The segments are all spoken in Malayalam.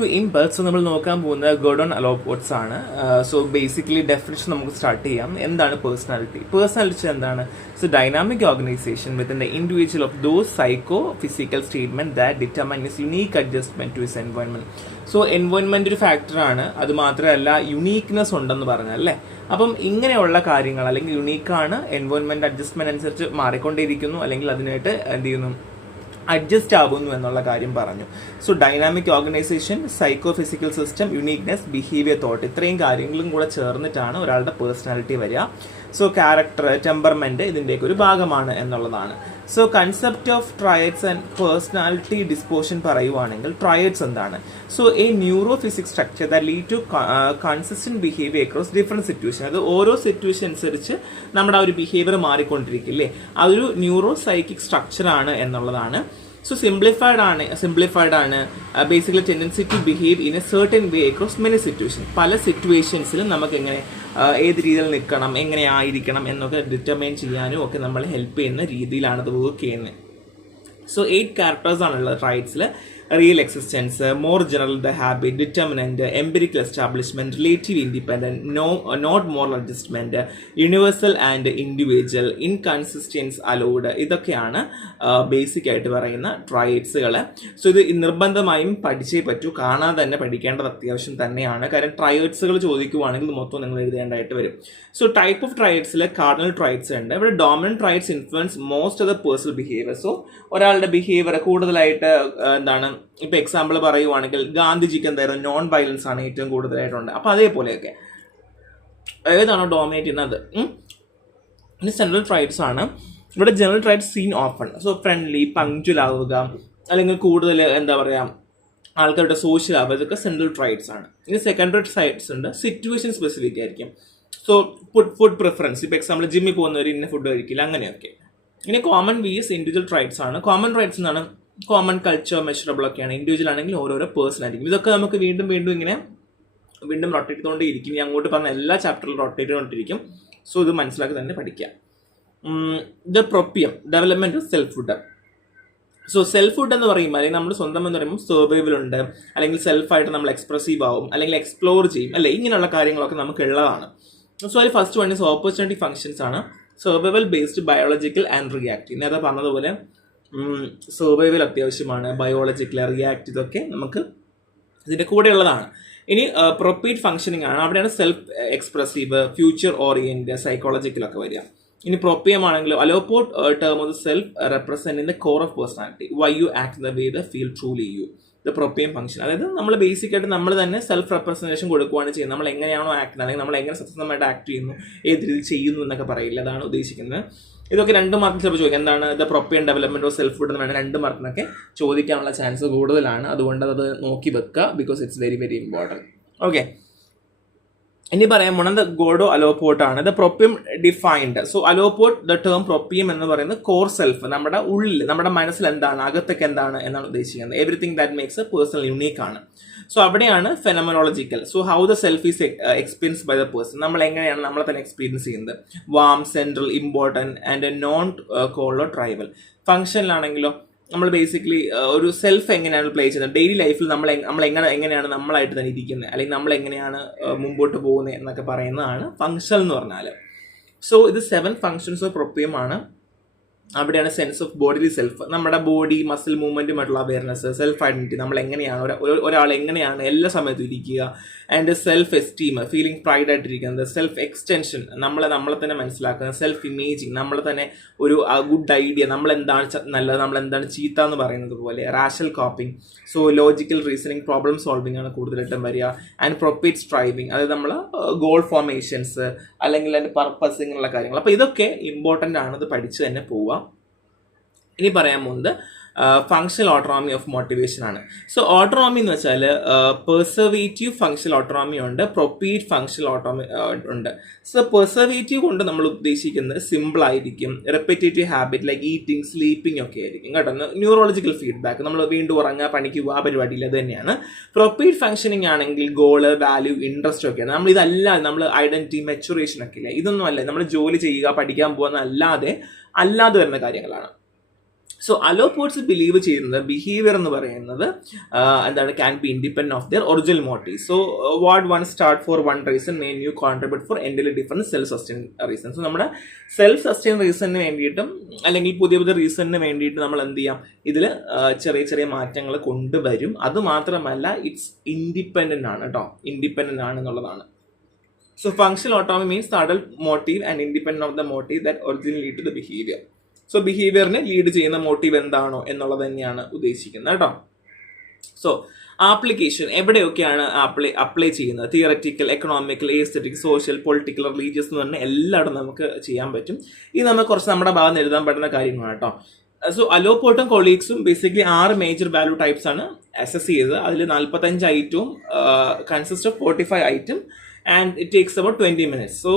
ടു ഇമ്പൾസ് നമ്മൾ നോക്കാൻ പോകുന്നത് ഗോർഡൺ അലോപോർട്സ് ആണ്. സോ ബേസിക്കലി ഡെഫിനിഷൻ നമുക്ക് സ്റ്റാർട്ട് ചെയ്യാം. എന്താണ് പേഴ്സണാലിറ്റി? പേഴ്സണാലിറ്റി എന്താണ്? So dynamic organization within the individual of those psychophysical statement that determine his unique adjustment to his environment. So environment ഒരു ഫാക്ടറാണ്, അത് മാത്രമല്ല യുണീക്നെസ് ഉണ്ടെന്ന് പറഞ്ഞാൽ അല്ലേ. അപ്പം ഇങ്ങനെയുള്ള കാര്യങ്ങൾ അല്ലെങ്കിൽ യുണീക്കാണ്, എൻവയോൺമെന്റ് അഡ്ജസ്റ്റ്മെന്റ് അനുസരിച്ച് മാറിക്കൊണ്ടേയിരിക്കുന്നു, അല്ലെങ്കിൽ അതിനായിട്ട് എന്ത് ചെയ്യുന്നു, അഡ്ജസ്റ്റ് ആവുന്നു എന്നുള്ള കാര്യം പറഞ്ഞു. So dynamic organisation, psycho physical system, uniqueness, behaviour, thought, ഇത്രയും കാര്യങ്ങളും കൂടെ ചേർന്നിട്ടാണ് ഒരാളുടെ പേഴ്സണാലിറ്റി വരിക. സോ ക്യാരക്ടർ, ടെമ്പർമെന്റ് ഇതിൻ്റെയൊക്കെ ഒരു ഭാഗമാണ് എന്നുള്ളതാണ്. So concept of traits and personality disposition പറയുവാണെങ്കിൽ ട്രയഡ്സ് എന്താണ്? So a neuropsychic structure that lead to consistent behaviour across different situation. അത് ഓരോ സിറ്റുവേഷൻ അനുസരിച്ച് നമ്മുടെ ആ ഒരു ബിഹേവിയർ മാറിക്കൊണ്ടിരിക്കില്ലേ, അതൊരു ന്യൂറോ സൈക്കിക് സ്ട്രക്ചർ ആണ് എന്നുള്ളതാണ്. സോ സിംപ്ലിഫൈഡ് ആണ് basically tendency to behave in a certain way across many situation. പല സിറ്റുവേഷൻസിലും നമുക്ക് എങ്ങനെ ഏത് രീതിയിൽ നിൽക്കണം, എങ്ങനെ ആയിരിക്കണം എന്നൊക്കെ ഡിറ്റർമൈൻ ചെയ്യാനും ഒക്കെ നമ്മൾ ഹെൽപ്പ് ചെയ്യുന്ന രീതിയിലാണ് അത് വർക്ക് ചെയ്യുന്നത്. സോ 8 ക്യാരക്ടേഴ്സ് ആണുള്ളത് ട്രൈഡ്സിൽ. Real existence, more general than habit, determinant, empirical establishment, relative independent, not moral adjustment, universal and individual, inconsistencies allowed. ഇതൊക്കെയാണ് ബേസിക് ആയിട്ട് പറയുന്ന ട്രൈഡ്സുകൾ. സോ ഇത് നിർബന്ധമായും പഠിച്ചേ പറ്റൂ, കാണാതെ തന്നെ പഠിക്കേണ്ടത് അത്യാവശ്യം തന്നെയാണ്. കാരണം ട്രൈഡ്സുകൾ ചോദിക്കുവാണെങ്കിൽ മൊത്തം നിങ്ങൾ എഴുതേണ്ടതായിട്ട് വരും. സോ ടൈപ്പ് ഓഫ് ട്രൈഡ്സിൽ കാർഡിനൽ ട്രൈഡ്സ് ഉണ്ട്. ഇവിടെ dominant traits influence most of the personal behaviour. So ഒരാളുടെ ബിഹേവിയർ കൂടുതലായിട്ട് എന്താണ്, ഇപ്പൊ എക്സാമ്പിൾ പറയുവാണെങ്കിൽ ഗാന്ധിജിക്ക് എന്തായിരുന്നു, നോൺ വയലൻസ് ആണ് ഏറ്റവും കൂടുതലായിട്ടുണ്ട്. അപ്പൊ അതേപോലെയൊക്കെ ഏതാണോ ഡോമിനേറ്റ് ചെയ്യുന്നത്. ഇനി സെൻട്രൽ ട്രൈഡ്സ് ആണ്. ഇവിടെ general traits seen often. So friendly, punctual ആവുക, അല്ലെങ്കിൽ കൂടുതൽ എന്താ പറയാ ആൾക്കാരുടെ സോഷ്യൽ ആവുക, ഇതൊക്കെ സെൻട്രൽ ട്രൈഡ്സ് ആണ്. ഇനി സെക്കൻഡറി ട്രൈഡ്സ് ഉണ്ട്, സിറ്റുവേഷൻ സ്പെസിഫിക് ആയിരിക്കും. സോ ഫുഡ് പ്രിഫറൻസ്, ഇപ്പൊ എക്സാമ്പിൾ ജിമ്മിൽ പോകുന്നവർ ഇന്ന ഫുഡ് കഴിക്കില്ല, അങ്ങനെയൊക്കെ. ഇനി കോമൺ വീസ് ഇൻഡിവിജ്വൽ ട്രൈഡ്സ് ആണ്. കോമൺ ട്രൈഡ്സ് എന്നാണ് കോമൺ കൾച്ചർ, മെഷറബിൾ ഒക്കെയാണ്. ഇൻഡിവിജ്വൽ ആണെങ്കിൽ ഓരോരോ പേഴ്സൺ ആയിരിക്കും. ഇതൊക്കെ നമുക്ക് വീണ്ടും ഇങ്ങനെ റൊട്ടേറ്റ് ചെയ്തുകൊണ്ടേയിരിക്കും. ഞാൻ അങ്ങോട്ട് പറഞ്ഞ എല്ലാ ചാപ്റ്ററിലും റൊട്ടേറ്റ് ചെയ്തുകൊണ്ടിരിക്കും. സോ ഇത് മനസ്സിലാക്കി തന്നെ പഠിക്കാം. The proprium, development of selfhood. So selfhood എന്ന് പറയുമ്പോൾ, അല്ലെങ്കിൽ നമ്മൾ സ്വന്തം എന്ന് പറയുമ്പോൾ സർവൈവൽ ഉണ്ട്, അല്ലെങ്കിൽ സെൽഫായിട്ട് നമ്മൾ എക്സ്പ്രസീവ് ആവും, അല്ലെങ്കിൽ എക്സ്പ്ലോർ ചെയ്യും അല്ലെ, ഇങ്ങനെയുള്ള കാര്യങ്ങളൊക്കെ നമുക്ക് ഉള്ളതാണ്. സോ അതിൽ first one is opportunity functions ആണ്. Survival based, biological and reactive. നേരത്തെ പറഞ്ഞതുപോലെ സർവൈവൽ അത്യാവശ്യമാണ്, ബയോളജിക്കൽ, റിയാക്റ്റീവ് ഇതൊക്കെ നമുക്ക് ഇതിൻ്റെ കൂടെ ഉള്ളതാണ്. ഇനി പ്രൊപ്പീറ്റ് ഫംഗ്ഷനിങ് ആണ്. അവിടെയാണ് സെൽഫ് എക്സ്പ്രസീവ്, ഫ്യൂച്ചർ ഓറിയൻറ്റ്, സൈക്കോളജിക്കലൊക്കെ വരിക. ഇനി പ്രൊപ്പിയം ആണെങ്കിലും Allport term of the self represent in the core of personality, why you act the way the feel truly you. The proprium function, അതായത് നമ്മൾ ബേസിക് ആയിട്ട് നമ്മൾ തന്നെ സെൽഫ് റെപ്രസെന്റേഷൻ കൊടുക്കുകയാണ് ചെയ്യുന്നത്. നമ്മൾ എങ്ങനെയാണോ ആക്ട്, അല്ലെങ്കിൽ നമ്മൾ എങ്ങനെ സത്യസന്ധമായിട്ട് ആക്ട് ചെയ്യുന്നു, ഏത് രീതിയിൽ ചെയ്യുന്നു എന്നൊക്കെ പറയില്ല, അതാണ് ഉദ്ദേശിക്കുന്നത്. ഇതൊക്കെ 2 മാർക്കിൽ ചിലപ്പോൾ ചോദിക്കാം. എന്താണ് the proprium development of selfhood എന്ന് വേണം 2 മാർക്കിനൊക്കെ ചോദിക്കാനുള്ള ചാൻസ് കൂടുതലാണ്. അതുകൊണ്ട് അത് നോക്കി വെക്കുക, because it's very very important. Okay, ഇനി പറയാൻ പോണത് ഗോഡോ അലോപോർട്ട് ആണ്. The proprium defined. So Allport, the term proprium എന്ന് പറയുന്നത് കോർ സെൽഫ്, നമ്മുടെ ഉള്ളിൽ, നമ്മുടെ മനസ്സിൽ എന്താണ്, അകത്തൊക്കെ എന്താണ് എന്നാണ് ഉദ്ദേശിക്കുന്നത്. Everything that makes a personal unique ആണ്. സോ അവിടെയാണ് phenomenological. So how the self is experience by the person, നമ്മൾ എങ്ങനെയാണ് നമ്മളെ തന്നെ എക്സ്പീരിയൻസ് ചെയ്യുന്നത്. Warm, central, important and non കോളോ ട്രൈബൽ. ഫംഗ്ഷനിലാണെങ്കിലോ നമ്മൾ ബേസിക്കലി ഒരു സെൽഫ് എങ്ങനെയാണ് പ്ലേ ചെയ്യുന്നത്, ഡെയിലി ലൈഫിൽ നമ്മൾ എങ്ങനെയാണ് നമ്മളായിട്ട് തന്നെ ഇരിക്കുന്നത്, അല്ലെങ്കിൽ നമ്മൾ എങ്ങനെയാണ് മുമ്പോട്ട് പോകുന്നത് എന്നൊക്കെ പറയുന്നതാണ് ഫംഗ്ഷൻ എന്ന് പറഞ്ഞാൽ. സോ ഇത് 7 ഫംഗ്ഷൻസ് ഓഫ് പ്രൊപ്പിയം ആണ്. അവിടെയാണ് സെൻസ് ഓഫ് ബോഡിലി സെൽഫ്, നമ്മുടെ ബോഡി മസിൽ മൂവ്മെന്റുമായിട്ടുള്ള അവയർനെസ്, സെൽഫ് ഐഡന്റിറ്റി, നമ്മൾ എങ്ങനെയാണ് ഒരാൾ എങ്ങനെയാണ് എല്ലാ സമയത്തും ഇരിക്കുക, and self esteem, feeling pride ആയിട്ടിരിക്കുന്നത്, സെൽഫ് എക്സ്റ്റൻഷൻ, നമ്മളെ തന്നെ മനസ്സിലാക്കുന്നത്, സെൽഫ് ഇമേജിങ്, നമ്മൾ തന്നെ ഒരു ഗുഡ് ഐഡിയ, നമ്മൾ എന്താണ് നല്ലത്, നമ്മൾ എന്താണ് ചീത്ത എന്ന് പറയുന്നത് പോലെ, rational coping. So logical reasoning, problem solving ആണ് കൂടുതലായിട്ടും വരിക. ആൻഡ് പ്രൊപ്പേറ്റ് സ്ട്രൈവിംഗ്, അതായത് നമ്മൾ ഗോൾ ഫോർമേഷൻസ്, അല്ലെങ്കിൽ അതിൻ്റെ പർപ്പസ്, ഇങ്ങനെയുള്ള കാര്യങ്ങൾ. അപ്പോൾ ഇതൊക്കെ ഇമ്പോർട്ടൻ്റ് ആണ്, ഇത് പഠിച്ച് തന്നെ പോവുക. ഇനി പറയാൻ പോകുന്നത് ഫങ്ഷണൽ ഓട്ടോണമി ഓഫ് മോട്ടിവേഷൻ ആണ്. സോ ഓട്ടോണമി എന്ന് വെച്ചാൽ പെർസർവേറ്റീവ് ഫങ്ഷണൽ ഓട്ടോണമി ഉണ്ട്, പ്രൊപ്പീറ്റ് ഫങ്ഷണൽ ഓട്ടോണമി ഉണ്ട്. സോ പെർസർവേറ്റീവ് കൊണ്ട് നമ്മൾ ഉദ്ദേശിക്കുന്നത് സിമ്പിൾ ആയിരിക്കും, repetitive habit like eating, sleeping ഒക്കെ ആയിരിക്കും കേട്ടോ. ന്യൂറോളജിക്കൽ ഫീഡ്ബാക്ക്, നമ്മൾ വീണ്ടും ഉറങ്ങുക, പണിക്കുക, ആ പരിപാടിയിൽ അത് തന്നെയാണ്. പ്രൊപ്പീറ്റ് ഫങ്ഷനിങ് ആണെങ്കിൽ ഗോള്, വാല്യൂ, ഇൻട്രസ്റ്റ് ഒക്കെയാണ്. നമ്മൾ ഇതല്ല, നമ്മൾ ഐഡന്റിറ്റി, മെച്ചുറേഷൻ ഒക്കെ ഇല്ല, ഇതൊന്നും അല്ല, നമ്മൾ ജോലി ചെയ്യുക, പഠിക്കാൻ പോകുന്ന അല്ലാതെ വരുന്ന കാര്യങ്ങളാണ്. സോ അലോപോഡ്സ് ബിലീവ് ചെയ്യുന്നത് ബിഹേവിയർ എന്ന് പറയുന്നത് എന്താണ് can be independent of their original motive. So what one start for one reason may now contribute for entirely different self sustain reason. So നമ്മുടെ സെൽഫ് സസ്റ്റൈൻ റീസണിന് വേണ്ടിയിട്ടും അല്ലെങ്കിൽ പുതിയ പുതിയ റീസണിന് വേണ്ടിയിട്ട് നമ്മൾ എന്ത് ചെയ്യാം, ഇതിൽ ചെറിയ ചെറിയ മാറ്റങ്ങൾ കൊണ്ടുവരും. അത് മാത്രമല്ല ഇറ്റ്സ് ഇൻഡിപെൻഡന്റ് ആണ് കേട്ടോ, ഇൻഡിപെൻഡന്റ് ആണ് എന്നുള്ളതാണ്. So functional autonomy means the adult motive and independent of the motive that originally lead to the behavior. So ബിഹേവിയറിനെ ലീഡ് ചെയ്യുന്ന മോട്ടീവ് എന്താണോ എന്നുള്ളത് തന്നെയാണ് ഉദ്ദേശിക്കുന്നത് കേട്ടോ. സോ ആപ്ലിക്കേഷൻ എവിടെയൊക്കെയാണ് അപ്ലൈ ചെയ്യുന്നത്? Theoretical, economical, aesthetic, social, political, religious എന്ന് പറഞ്ഞാൽ എല്ലായിടും നമുക്ക് ചെയ്യാൻ പറ്റും. ഇത് നമുക്ക് കുറച്ച് നമ്മുടെ ഭാഗത്ത് നിന്ന് എഴുതാൻ പറ്റുന്ന കാര്യങ്ങളാണ് കേട്ടോ. സോ അലോപോർട്ടും കൊളീഗ്സും ബേസിക്കലി 6 മേജർ വാല്യൂ ടൈപ്സ് ആണ് അസസ് ചെയ്തത്. അതിൽ 45 ഐറ്റവും consist of 45 item and it takes about 20 minutes. So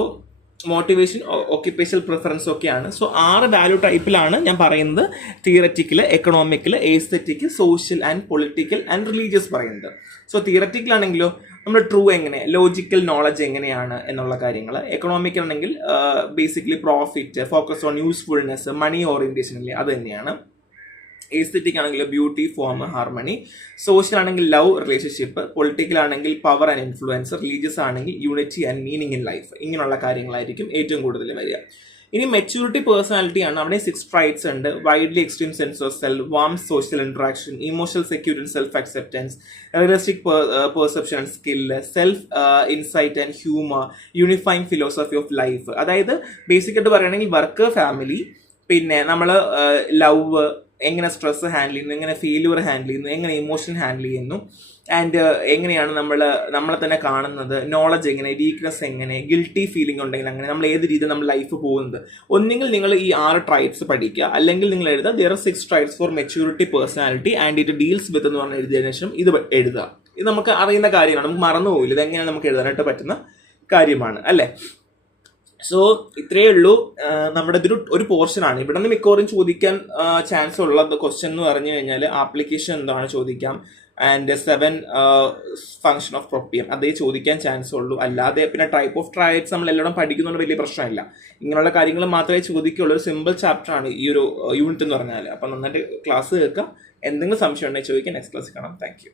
motivation, occupational preference ഒക്കെയാണ്. സോ 6 വാല്യൂ ടൈപ്പിലാണ് ഞാൻ പറയുന്നത്. Theoretical, economical, aesthetic, social and political and religious പറയുന്നത്. സോ തിയററ്റിക്കൽ ആണെങ്കിലോ നമ്മൾ ട്രൂ എങ്ങനെ, ലോജിക്കൽ നോളജ് എങ്ങനെയാണ് എന്നുള്ള കാര്യങ്ങൾ. എക്കണോമിക്കൽ ആണെങ്കിൽ basically profit, focus on usefulness, money orientation അല്ലേ, അത് തന്നെയാണ്. എസ്തെറ്റിക് ആണെങ്കിൽ ബ്യൂട്ടി, ഫോം, ഹാർമണി. സോഷ്യൽ ആണെങ്കിൽ ലവ്, റിലേഷൻഷിപ്പ്. പൊളിറ്റിക്കൽ ആണെങ്കിൽ പവർ ആൻഡ് ഇൻഫ്ലുവൻസ്. റിലീജിയസ് ആണെങ്കിൽ unity and meaning in life. ഇങ്ങനെയുള്ള കാര്യങ്ങളായിരിക്കും ഏറ്റവും കൂടുതൽ വരിക. ഇനി മെച്യൂരിറ്റി പേഴ്സണാലിറ്റി ആണ്. അവിടെ 6 ട്രൈറ്റ്സ് ഉണ്ട്. Widely extreme sense of self, warm social interaction, emotional security, self acceptance, realistic perception and skill, self insight and humour, unifying philosophy of life. അതായത് ബേസിക്കായിട്ട് പറയുകയാണെങ്കിൽ വർക്ക്, ഫാമിലി, പിന്നെ നമ്മൾ ലവ്, എങ്ങനെ സ്ട്രെസ് ഹാൻഡിൽ ചെയ്യുന്നു, എങ്ങനെ ഫെയിലിയർ ഹാൻഡിൽ ചെയ്യുന്നു, എങ്ങനെ ഇമോഷൻ ഹാൻഡിൽ ചെയ്യുന്നു, ആൻഡ് എങ്ങനെയാണ് നമ്മളെ തന്നെ കാണുന്നത്, നോളജ് എങ്ങനെ, വീക്ക്നെസ് എങ്ങനെ, ഗിൽറ്റി ഫീലിംഗ് ഉണ്ടെങ്കിൽ അങ്ങനെ നമ്മൾ ഏത് രീതിയിൽ നമ്മൾ ലൈഫ് പോകുന്നത്. ഒന്നെങ്കിൽ നിങ്ങൾ ഈ 6 ട്രൈറ്റ്സ് പഠിക്കുക, അല്ലെങ്കിൽ നിങ്ങൾ എഴുതുക there are 6 traits for maturity personality and it deals with എന്ന് പറഞ്ഞ് എഴുതിയതിനു ശേഷം ഇത് എഴുതുക. ഇത് നമുക്ക് അറിയുന്ന കാര്യമാണ്, നമുക്ക് മറന്നുപോയില്ല, ഇതെങ്ങനെ നമുക്ക് എഴുതാനായിട്ട് പറ്റുന്ന കാര്യമാണ് അല്ലേ. സോ ഇത്രയേ ഉള്ളൂ നമ്മുടെ ഇതൊരു ഒരു പോർഷനാണ്. ഇവിടെ നിന്ന് മിക്കവാറും ചോദിക്കാൻ ചാൻസ് ഉള്ള ക്വസ്റ്റ്യൻ എന്ന് പറഞ്ഞു കഴിഞ്ഞാൽ ആപ്ലിക്കേഷൻ എന്താണ് ചോദിക്കാം, ആൻഡ് 7 ഫംഗ്ഷൻ ഓഫ് പ്രൊപ്പിയം അതേ ചോദിക്കാൻ ചാൻസ് ഉള്ളൂ. അല്ലാതെ പിന്നെ ടൈപ്പ് ഓഫ് ട്രയറ്റ്സ് നമ്മൾ എല്ലാവരും പഠിക്കുന്നതുകൊണ്ട് വലിയ പ്രശ്നമില്ല. ഇങ്ങനെയുള്ള കാര്യങ്ങൾ മാത്രമേ ചോദിക്കുള്ളൂ. ഒരു സിമ്പിൾ ചാപ്റ്റർ ആണ് ഈ ഒരു യൂണിറ്റ് എന്ന് പറഞ്ഞാൽ. അപ്പം നന്നായിട്ട് ക്ലാസ് കേൾക്കാം. എന്തെങ്കിലും സംശയം ഉണ്ടെങ്കിൽ ചോദിക്കാം. നെക്സ്റ്റ് ക്ലാസ് കാണാം. Thank you.